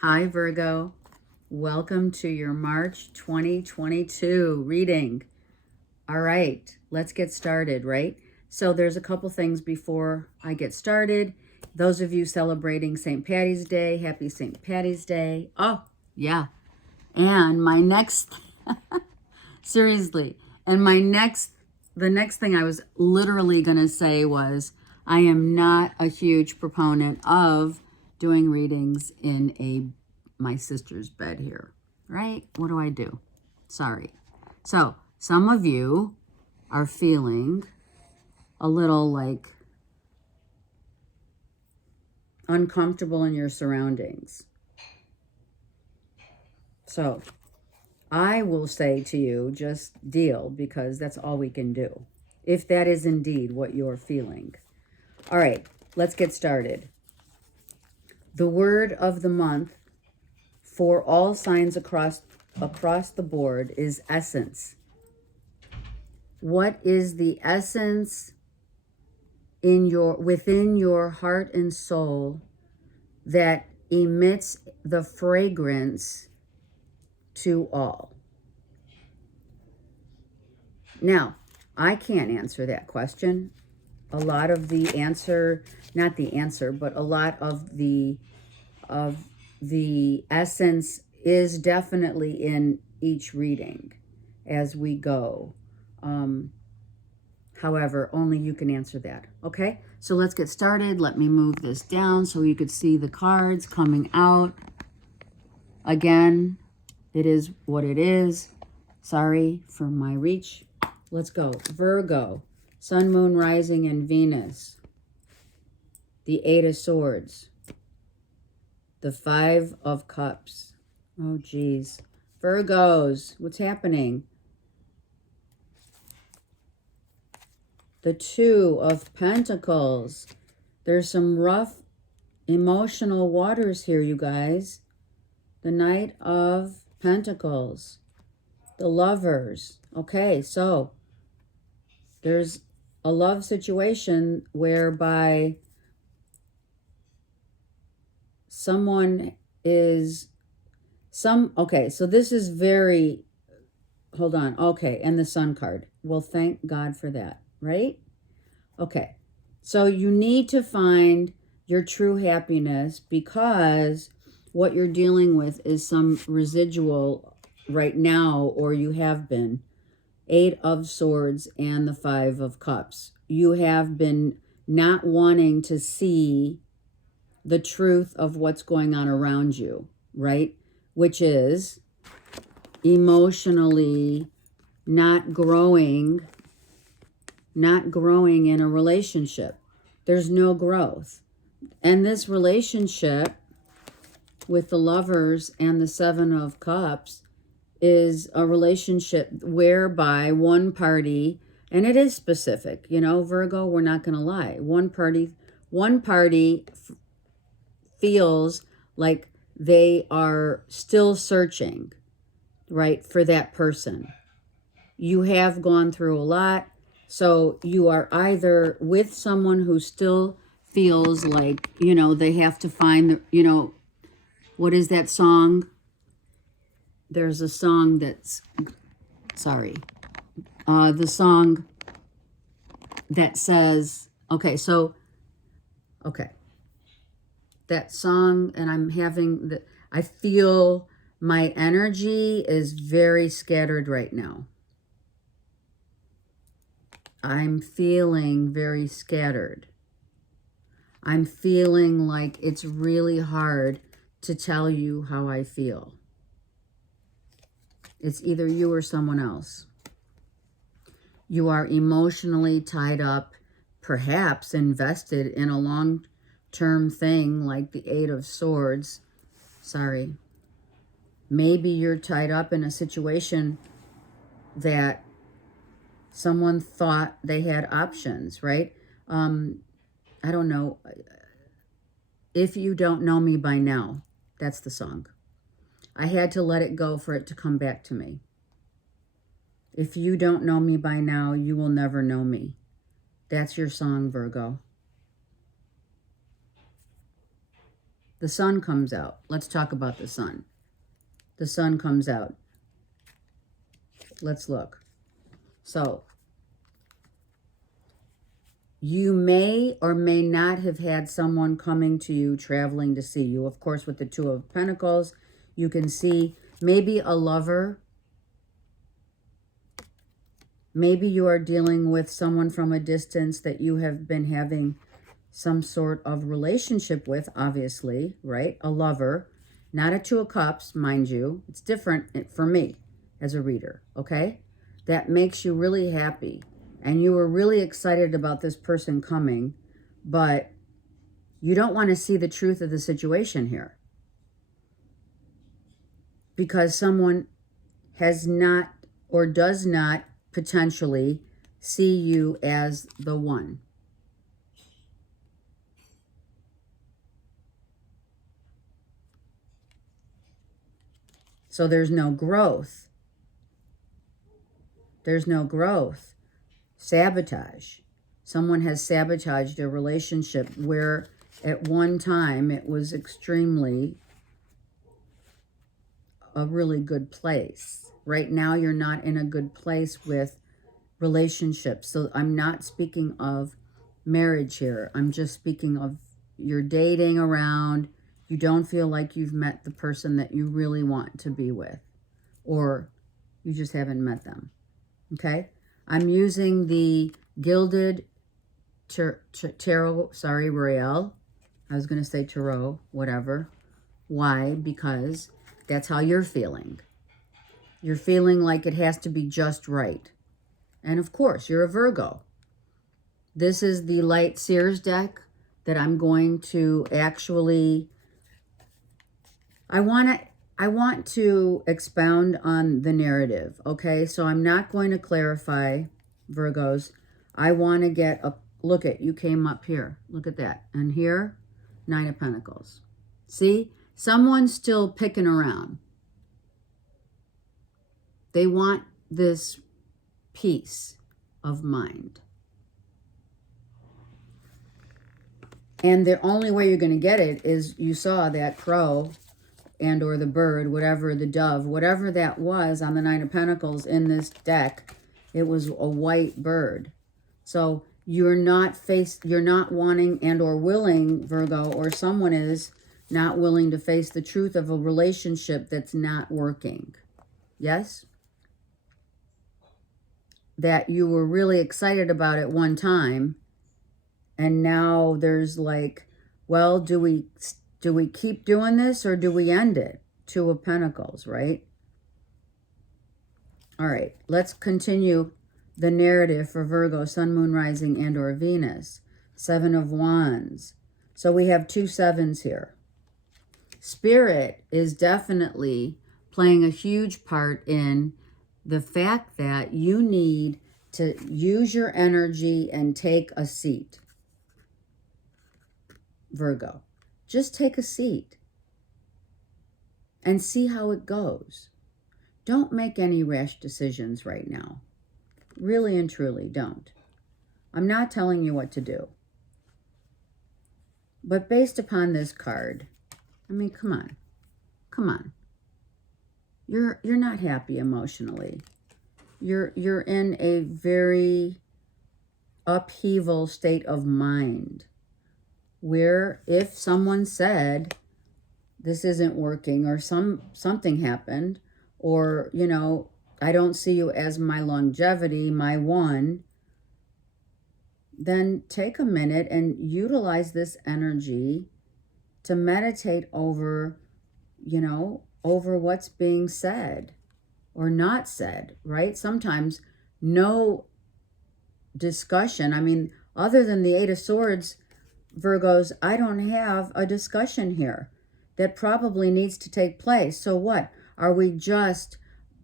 Hi, Virgo. Welcome to your March 2022 reading. All right, let's get started, right? So there's a couple things before I get started. Those of you celebrating St. Patty's Day, happy St. Patty's Day. Oh, yeah. And my next, seriously, and the next thing I was literally going to say was, I am not a huge proponent of doing readings in my sister's bed here, right? What do I do? Sorry. So some of you are feeling a little like uncomfortable in your surroundings. So I will say to you, just deal, because that's all we can do, if that is indeed what you're feeling. All right, let's get started. The word of the month for all signs across the board is essence. What is the essence within your heart and soul that emits the fragrance to all? Now, I can't answer that question. A lot of the answer, not the answer, but a lot of the essence is definitely in each reading as we go. However, only you can answer that. Okay, so let's get started. Let me move this down so you could see the cards coming out. Again, it is what it is. Sorry for my reach. Let's go. Virgo, Sun, Moon, Rising, and Venus. The Eight of Swords. The Five of Cups. Oh, geez. Virgos, what's happening? The Two of Pentacles. There's some rough emotional waters here, you guys. The Knight of Pentacles. The Lovers. Okay, so there's a love situation whereby someone is okay, so this is very, hold on. Okay, and the Sun card. Well, thank God for that, right? Okay, so you need to find your true happiness, because what you're dealing with is some residual right now, or you have been. Eight of Swords and the Five of Cups. You have been not wanting to see the truth of what's going on around you, right? Which is emotionally not growing in a relationship. There's no growth. And this relationship with the Lovers and the Seven of Cups is a relationship whereby one party, and it is specific, you know, Virgo, we're not going to lie. One party feels like they are still searching, right, for that person. You have gone through a lot, so you are either with someone who still feels like, you know, they have to find, you know, what is that song? There's a song that's, sorry, the song that says, okay, that song, and I feel my energy is very scattered right now. I'm feeling very scattered. I'm feeling like it's really hard to tell you how I feel. It's either you or someone else. You are emotionally tied up, perhaps invested in a long-term thing like the Eight of Swords. Sorry. Maybe you're tied up in a situation that someone thought they had options, right? I don't know. If you don't know me by now, that's the song. I had to let it go for it to come back to me. If you don't know me by now, you will never know me. That's your song, Virgo. The Sun comes out. Let's talk about the Sun. The Sun comes out. Let's look. So, you may or may not have had someone coming to you, traveling to see you. Of course, with the Two of Pentacles, you can see maybe a lover. Maybe you are dealing with someone from a distance that you have been having some sort of relationship with, obviously, right? A lover, not a Two of Cups, mind you. It's different for me as a reader, okay? That makes you really happy. And you were really excited about this person coming, but you don't want to see the truth of the situation here. Because someone has not or does not potentially see you as the one. So there's no growth. There's no growth. Sabotage. Someone has sabotaged a relationship where at one time it was extremely a really good place. Right now you're not in a good place with relationships. So I'm not speaking of marriage here. I'm just speaking of you're dating around. You don't feel like you've met the person that you really want to be with. Or you just haven't met them. Okay? I'm using the Gilded Tarot, Royale. I was going to say Tarot, whatever. Why? Because that's how you're feeling. You're feeling like it has to be just right. And of course, you're a Virgo. This is the Light Seers deck that I'm going to actually... I want to expound on the narrative, okay? So I'm not going to clarify, Virgos. I want to get a look at, you came up here. Look at that. And here, Nine of Pentacles. See? Someone's still picking around. They want this peace of mind. And the only way you're going to get it is you saw that crow and or the bird, whatever, the dove, whatever that was on the Nine of Pentacles in this deck, it was a white bird. So you're not wanting and or willing, Virgo, or someone is not willing to face the truth of a relationship that's not working. Yes? That you were really excited about at one time, and now there's like, well, do we keep doing this or do we end it? Two of Pentacles, right? All right, let's continue the narrative for Virgo, Sun, Moon, Rising, and or Venus. Seven of Wands. So we have two sevens here. Spirit is definitely playing a huge part in the fact that you need to use your energy and take a seat, Virgo. Just take a seat and see how it goes. Don't make any rash decisions right now. Really and truly don't. I'm not telling you what to do. But based upon this card, I mean, come on. Come on. You're not happy emotionally. You're in a very upheaval state of mind, where if someone said this isn't working or something happened, or, you know, I don't see you as my longevity, my one, then take a minute and utilize this energy to meditate over, you know, over what's being said or not said, right? Sometimes no discussion. I mean, other than the Eight of Swords, Virgos, I don't have a discussion here that probably needs to take place. So what? Are we just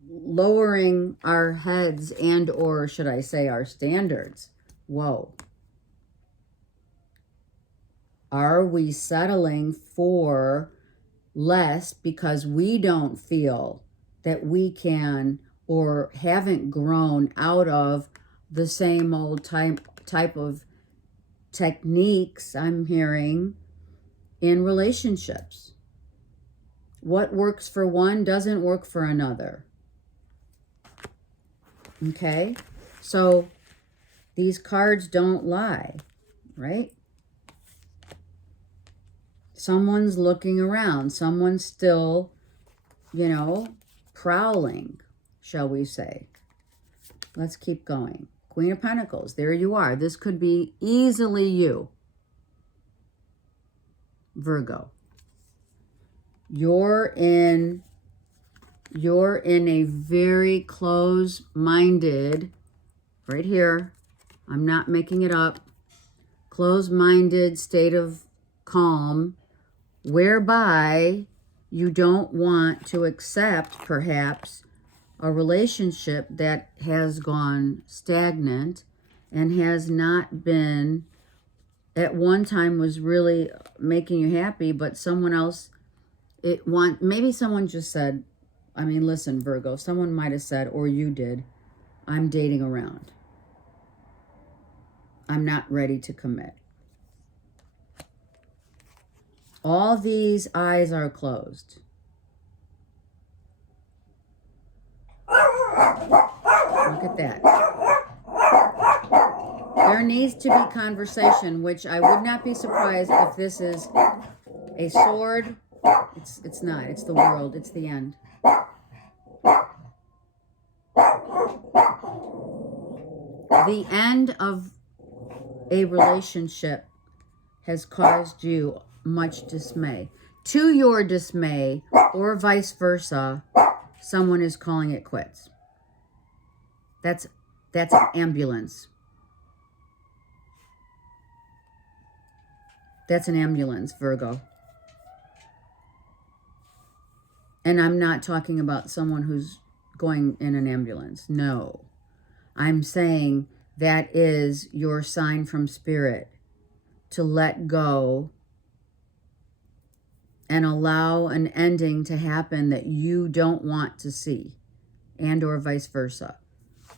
lowering our heads and or should I say our standards? Whoa. Are we settling for less because we don't feel that we can or haven't grown out of the same old type of techniques I'm hearing in relationships. What works for one doesn't work for another. Okay? So these cards don't lie, right? Someone's looking around. Someone's still, you know, prowling, shall we say. Let's keep going. Queen of Pentacles, there you are. This could be easily you, Virgo. You're in a very close-minded, right here, I'm not making it up, close-minded state of calm, whereby you don't want to accept, perhaps, a relationship that has gone stagnant and has not been, at one time was really making you happy, but someone else, maybe someone just said, I mean, listen, Virgo, someone might have said, or you did, I'm dating around. I'm not ready to commit. All these eyes are closed. Look at that. There needs to be conversation, which I would not be surprised if this is a sword. It's not. It's the world. It's the end. The end of a relationship has caused you much dismay. To your dismay, or vice versa, someone is calling it quits. That's an ambulance. That's an ambulance, Virgo. And I'm not talking about someone who's going in an ambulance. No. I'm saying that is your sign from Spirit to let go and allow an ending to happen that you don't want to see, and or vice versa.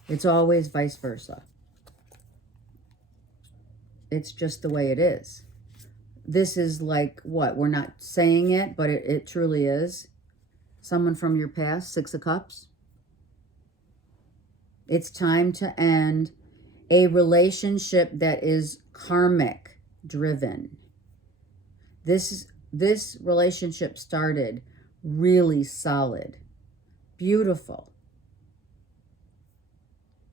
It's always vice versa. It's just the way it is. This is like what? We're not saying it, but it truly is. Someone from your past, Six of Cups. It's time to end a relationship that is karmic driven. This relationship started really solid, beautiful.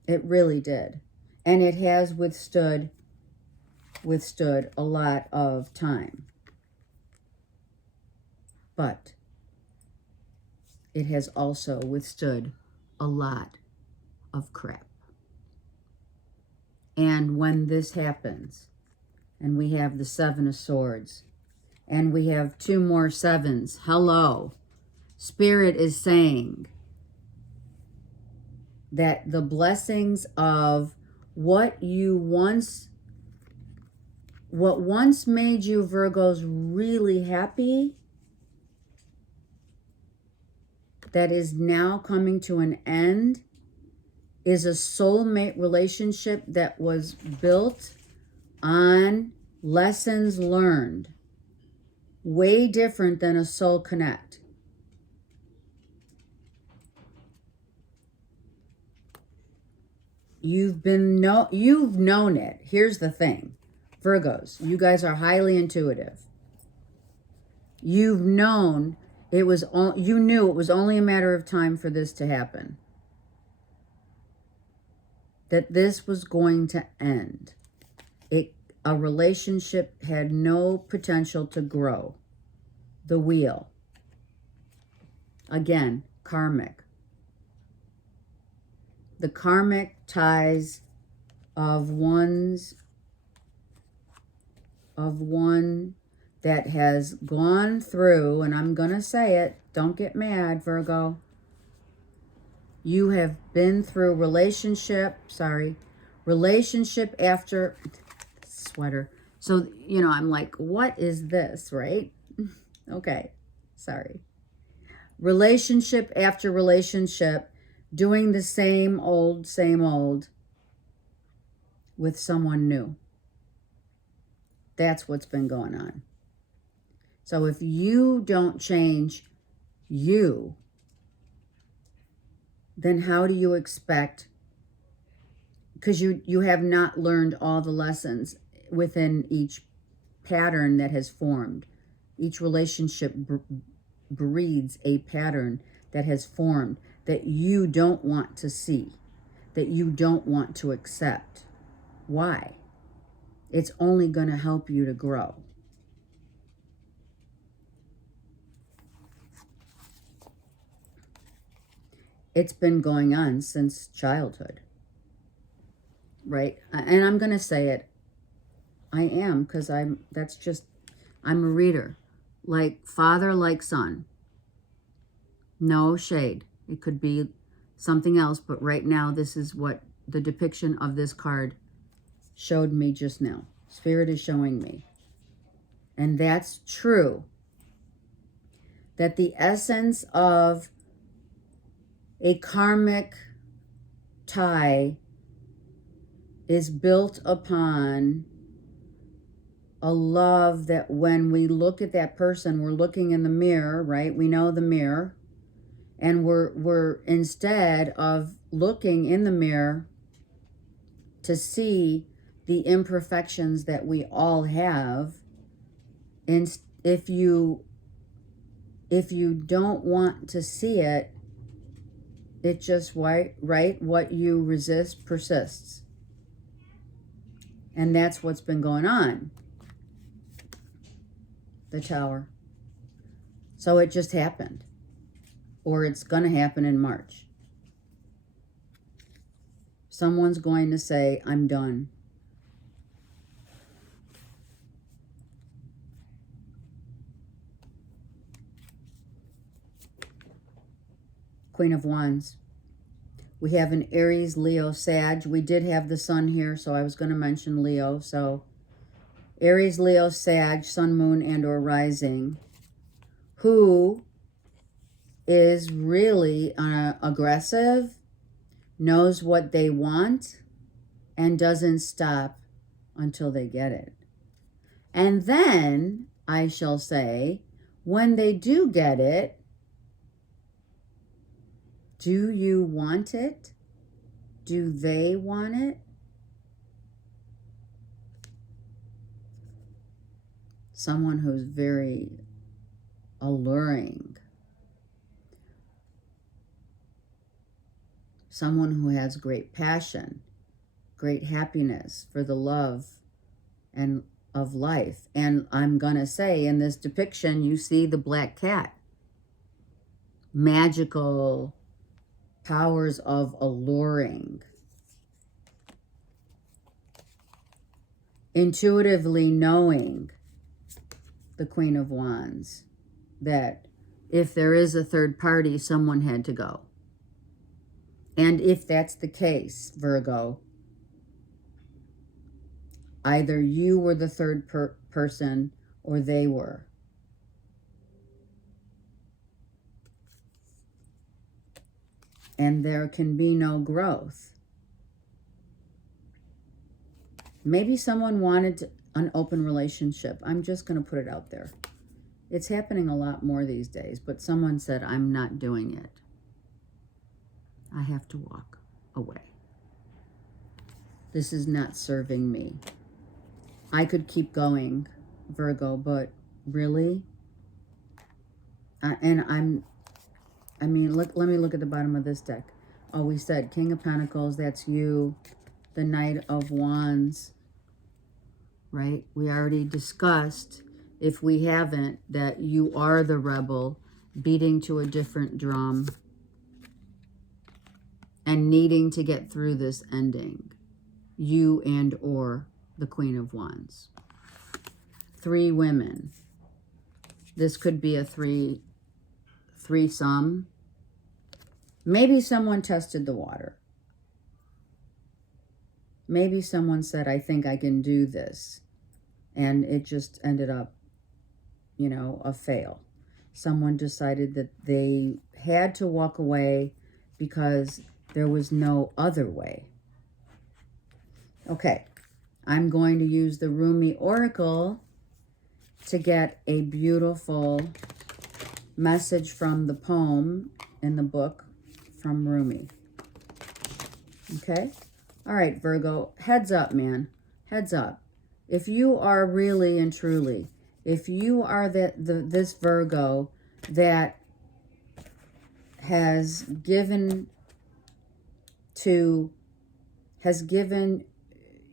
It really did. And it has withstood a lot of time. But it has also withstood a lot of crap. And when this happens, and we have the Seven of Swords, and we have two more sevens, hello, Spirit is saying that the blessings of what once made you Virgos really happy, that is now coming to an end, is a soulmate relationship that was built on lessons learned. Way different than a soul connect. You've known it. Here's the thing. Virgos, you guys are highly intuitive. You've known you knew it was only a matter of time for this to happen. That this was going to end. A relationship had no potential to grow. The wheel. Again, karmic. The karmic ties of one that has gone through, and I'm going to say it, don't get mad, Virgo. You have been through relationship after sweater. So, I'm like, what is this, right? Okay, sorry. Relationship after relationship, doing the same old with someone new. That's what's been going on. So if you don't change you, then how do you expect, because you have not learned all the lessons within each pattern that has formed. Each relationship breeds a pattern that has formed that you don't want to see, that you don't want to accept. Why? It's only going to help you to grow. It's been going on since childhood, right? And I'm going to say it. I am, because I'm a reader. Like father, like son. No shade. It could be something else, but right now this is what the depiction of this card showed me just now. Spirit is showing me. And that's true. That the essence of a karmic tie is built upon a love that when we look at that person, we're looking in the mirror, right? We know the mirror. And we're instead of looking in the mirror to see the imperfections that we all have, and if you don't want to see it, it just right, what you resist persists. And that's what's been going on. The Tower. So it just happened. Or it's going to happen in March. Someone's going to say, I'm done. Queen of Wands. We have an Aries, Leo, Sag. We did have the sun here, so I was going to mention Leo. So Aries, Leo, Sag, sun, moon, and or rising. Who is really aggressive, knows what they want, and doesn't stop until they get it. And then, I shall say, when they do get it, do you want it? Do they want it? Someone who's very alluring. Someone who has great passion, great happiness for the love and of life. And I'm going to say in this depiction, you see the black cat. Magical powers of alluring. Intuitively knowing, the Queen of Wands, that if there is a third party, someone had to go. And if that's the case, Virgo, either you were the third person or they were. And there can be no growth. Maybe someone wanted an open relationship. I'm just going to put it out there. It's happening a lot more these days, but someone said, I'm not doing it. I have to walk away. This is not serving me. I could keep going, Virgo, but really? Let me look at the bottom of this deck. Oh, we said King of Pentacles, that's you. The Knight of Wands, right? We already discussed, if we haven't, that you are the rebel beating to a different drum and needing to get through this ending. You and or the Queen of Wands. 3 women. This could be a threesome. Maybe someone tested the water. Maybe someone said, I think I can do this. And it just ended up, you know, a fail. Someone decided that they had to walk away because there was no other way. Okay, I'm going to use the Rumi Oracle to get a beautiful message from the poem in the book from Rumi. Okay? All right, Virgo, heads up, man. Heads up. If you are really and truly, if you are this Virgo that has given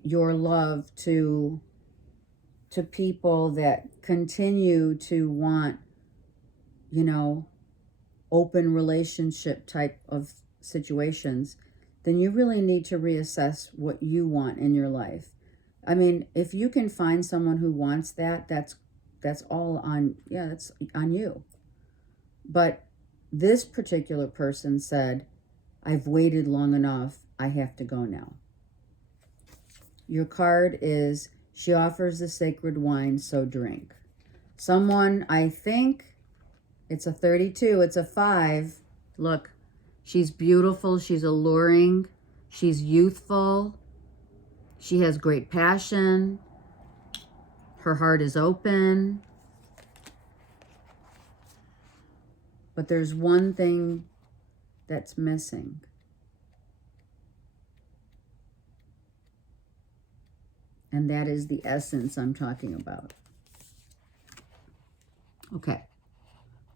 your love to people that continue to want, you know, open relationship type of situations, then you really need to reassess what you want in your life. I mean, if you can find someone who wants that, that's all on, yeah, that's on you. But this particular person said, I've waited long enough. I have to go now. Your card is, she offers the sacred wine, so drink. Someone, I think, it's a 32, it's a 5. Look, she's beautiful, she's alluring, she's youthful, she has great passion, her heart is open. But there's one thing that's missing. And that is the essence I'm talking about. Okay.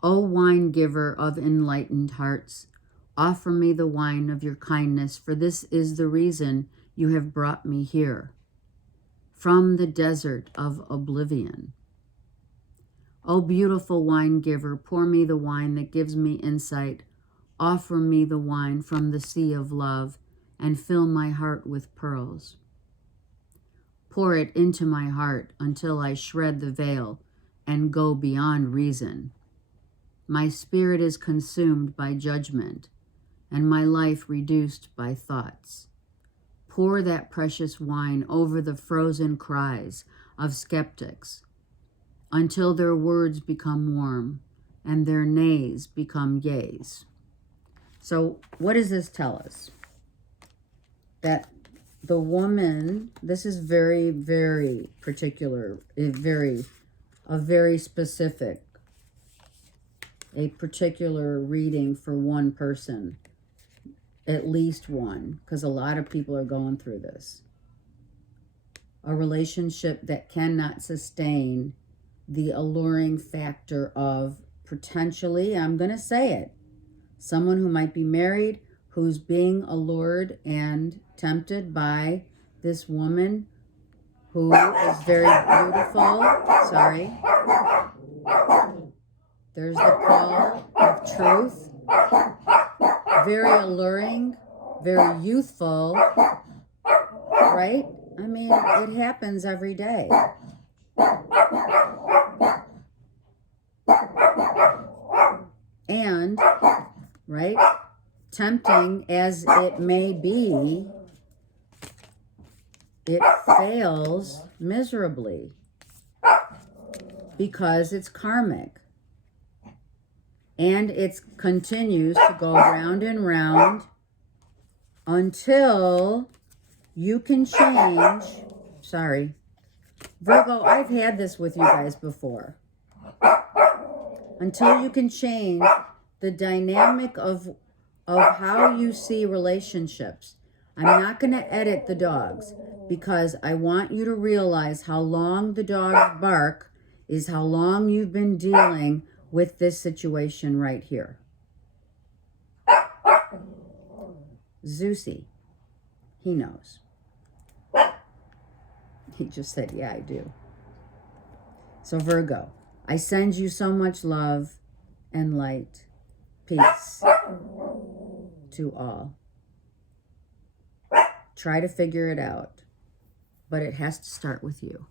O wine giver of enlightened hearts, offer me the wine of your kindness, for this is the reason you have brought me here, from the desert of oblivion. O beautiful wine giver, pour me the wine that gives me insight. Offer me the wine from the sea of love, and fill my heart with pearls. Pour it into my heart until I shred the veil and go beyond reason. My spirit is consumed by judgment, and my life reduced by thoughts. Pour that precious wine over the frozen cries of skeptics until their words become warm and their nays become yays. So what does this tell us? That the woman, this is very, very particular, a very specific, a particular reading for one person, at least one, because a lot of people are going through this. A relationship that cannot sustain the alluring factor of potentially, I'm going to say it, someone who might be married, who's being allured and tempted by this woman who is very beautiful. Sorry. There's the call of truth. Very alluring, very youthful, right? I mean, it happens every day. And, right, tempting as it may be, it fails miserably because it's karmic. And it continues to go round and round until you can change. Sorry. Virgo, I've had this with you guys before. Until you can change the dynamic of how you see relationships. I'm not going to edit the dogs because I want you to realize how long the dogs bark is how long you've been dealing with this situation right here. Zeusy, he knows. He just said, yeah, I do. So Virgo, I send you so much love and light, peace to all. Try to figure it out, but it has to start with you.